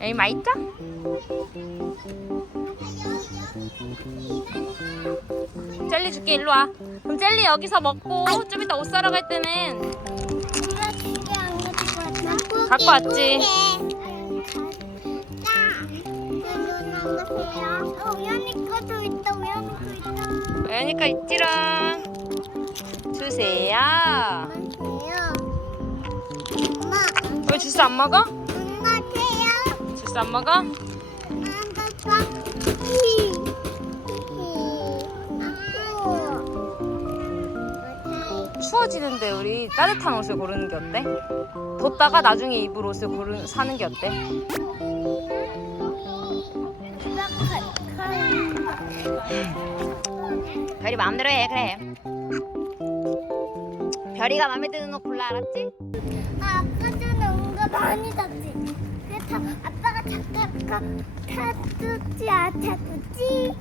에이 맛있다? 젤리 줄게 일로 와. 그럼 젤리 여기서 먹고 좀 이따 옷 사러 갈 때는? 갖고 왔지. 있지랑 주세요. 주세요. 엄마, 왜 주스 안 먹어? 주스 안 먹어? 추워지는데 우리 따뜻한 옷을 고르는 게 어때? 뒀다가 나중에 입을 옷을 고르 사는 게 어때? 별이 마음대로 해 그래. 별이가 마음에 드는 옷 골라 알았지? 아, 아까 전에 온거 많이 샀지. 그래서 타두지 안 타두지?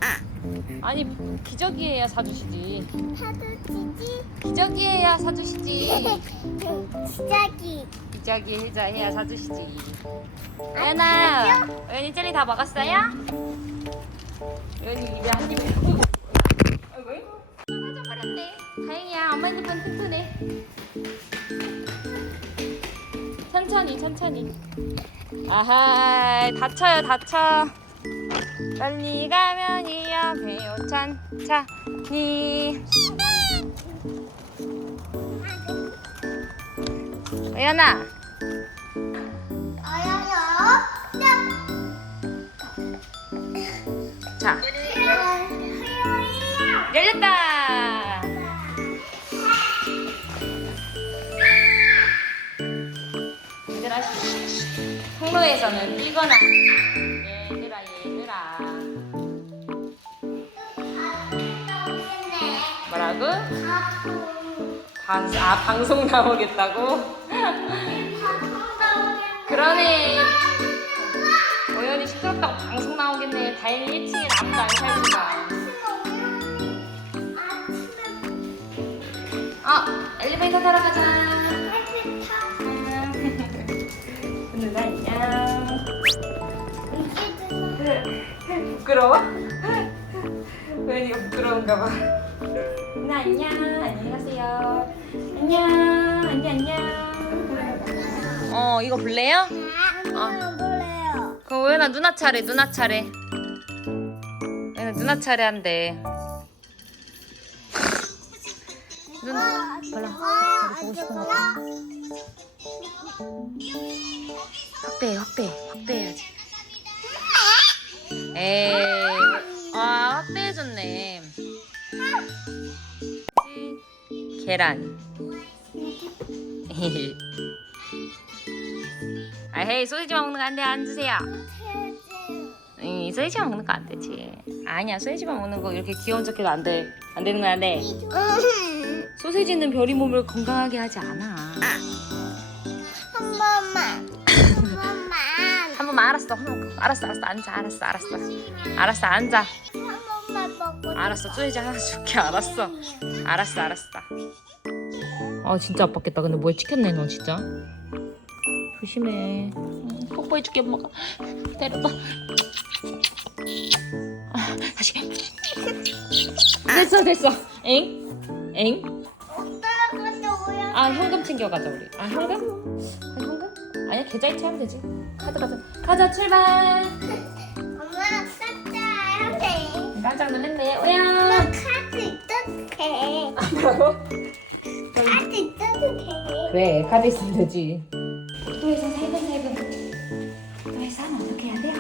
아니 기저귀에야 사주시지. 타두지지? 기저귀에야 사주시지. 시작이. 기저귀 해자 해야 사주시지. 아연아, 오연이 젤리 다 먹었어요? 오연이 입에 한 입. 아이고, 빠져버렸네. 다행이야, 엄마 핸드폰 튼튼해. 천천히, 천천히. 아하, 다쳐요, 다쳐. 빨리 가면 이 옆에요, 천천히. 아야야. 자. 열렸다. 통로에서는 뛰거나. 얘들아, 얘들아. 뭐라고? 방, 아, 방송 나오겠다고? 그러네. 오연이 시끄럽다고 방송 나오겠네. 다행히 1층에 아무도 안 살니까. 어, 엘리베이터 타러 가자. 부끄러워? 오연이가 부끄러운가 봐. 누나 안녕. 안녕히 가세요. 안녕. 안녕 안녕. 어, 이거 볼래요? 안 볼래요. 그럼 오연아 누나 차례 누나 차례 오연아 누나 차례 한대 누나 몰라 보고 싶은 거 봐. 확대해 확대해 확대해야지 에이 아 확대해줬네 계란 아 헤이 소시지 먹는 거 안 돼 앉으세요 응, 소시지만 먹는 거 안 되지. 아니야, 소시지만 먹는 거 이렇게 귀여운 척해도 안 돼. 안 되는 거야, 안 돼. 소시지는 별이 몸을 건강하게 하지 않아. 한 번만. 한 번만. 한 번만 알았어. 한 번, 알았어, 알았어, 앉아, 알았어, 알았어. 알았어, 앉아. 한 번만 먹고. 알았어, 소시지 하나 줄게, 알았어. 알았어, 알았어. 아, 진짜 아팠겠다. 근데 뭐에 찍혔네, 너 진짜. 조심해. 응, 뽀뽀해줄게, 엄마가. 기다려봐. 아, 다시. 됐어, 됐어. 엥? 엥? 따라가서 오야. 아 현금 챙겨가자 우리 아 현금? 아, 현금? 아니야 계좌이체 하면 되지 카드 가자 가자 출발 엄마 쌌다 해. 깜짝 놀랐네 엄마 오야 카드 돼. 아 뭐라고? 카드 돼. 그래 카드 있으면 되지 도에서 살금살금 도에서 하면 어떻게 해야 돼요?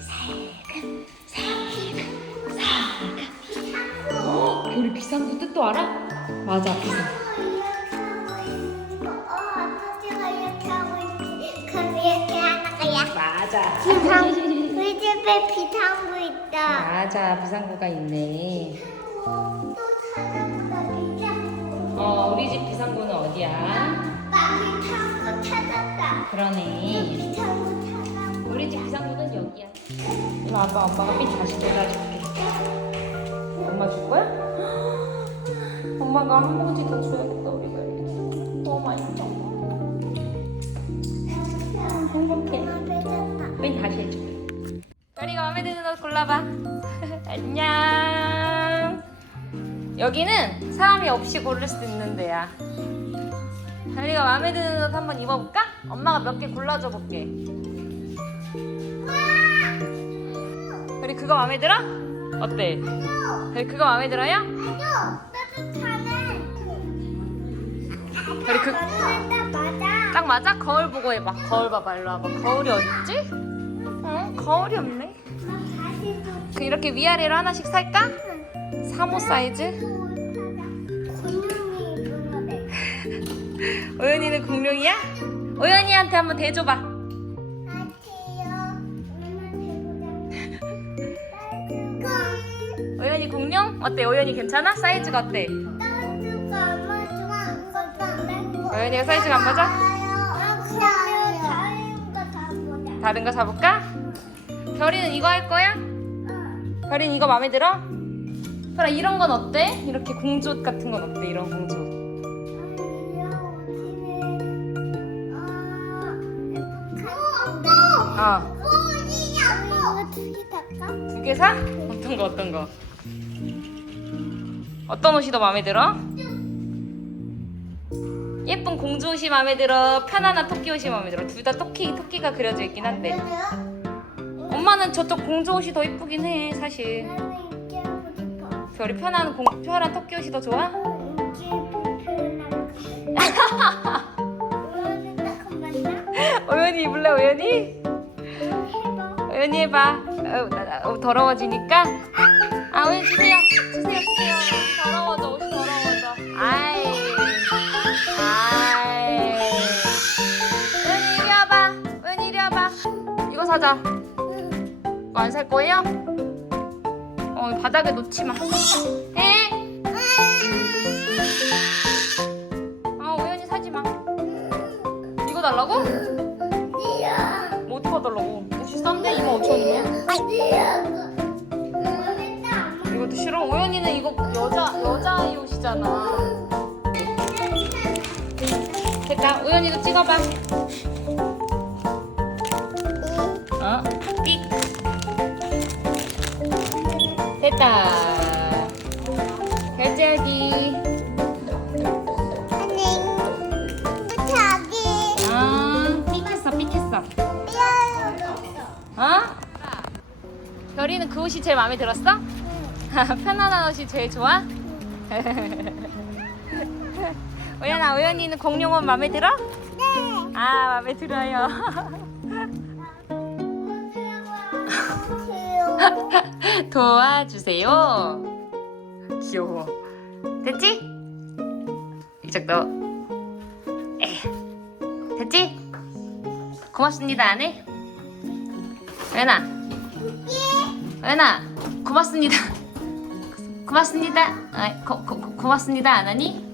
살금 살금 살금 어? 우리 비상구 뜻도 알아? 맞아 비상 맞아 비상, 우리 집에 비상구 있다. 맞아 비상구가 있네 또 찾았다, 비상구. 어 우리 집 비상구는 어디야? 아빠 비상구 찾았다. 그러네 비상구 찾았다. 우리 집 비상구는 여기야. 이거 아빠 아빠가 삐 다시 골라줄게. 엄마 줄 거야? 엄마가 한 봉지 더 줘야겠다 우리가 이렇게. 너무 맛있 우연히 다시 해줘. 별이가 마음에 드는 옷 골라봐. 안녕. 여기는 사람이 없이 고를 수 있는 데야. 별이가 마음에 드는 옷 한번 입어볼까? 엄마가 몇 개 골라줘 볼게. 별이 그거 마음에 들어? 어때? 별이 그거 마음에 들어요? 별이 그... 맞아. 딱 맞아? 거울 보고 해봐. 거울 봐봐. 일로 와봐. 거울이 어딨지? 어? 거울이 없네. 그 이렇게 위아래로 하나씩 살까? 3호 사이즈? 오연이는 공룡이야? 오연이한테 한번 대줘봐. 오연이 공룡? 어때? 오연이 괜찮아? 사이즈가 어때? 오연이가 사이즈가 안 맞아? 다른 거 사볼까? 별이는 이거 할 거야? 어. 별이는 이거 마음에 들어? 별아 이런 건 어때? 이렇게 공주옷 같은 건 어때? 이런 공주옷. 어. 두개 사? 어떤 거 어떤 거? 어떤 옷이 더 마음에 들어? 예쁜 공주 옷이 마음에 들어? 편안한 토끼 옷이 마음에 들어? 둘 다 토끼 토끼가 그려져 있긴 한데 엄마는 저쪽 공주 옷이 더 이쁘긴 해 사실. 별이 편한 공 편한 토끼 옷이 더 좋아? 오연이 입을래 오연이? 오연이 해봐. 어, 어, 더러워지니까. 아 오연이 주세요. 주세요 사자. 이거 안 살 거예요? 어 바닥에 놓지 마. 에? 아 오연이 사지 마. 이거 달라고? 뭐 어떻게 달라고? 옷이 싼데 2만 5천 원이야? 이것도 싫어? 오연이는 이거 여자 여자아이 옷이잖아. 됐다. 오연이도 찍어봐. 삑. 됐다. 결제하기. 아, 삑했어, 삑했어. 어? 별이는 그 옷이 제일 마음에 들었어? 편안한 옷이 제일 좋아? 오연아, 오연이는 공룡 옷 마음에 들어? 아, 마음에 들어요. 도와주세요. 귀여워. 됐지? 이쪽도. 에. 됐지? 고맙습니다, 안 해? 오연아. 오연아, 고맙습니다. 고맙습니다. 아, 고, 고, 고, 고맙습니다, 안 하니?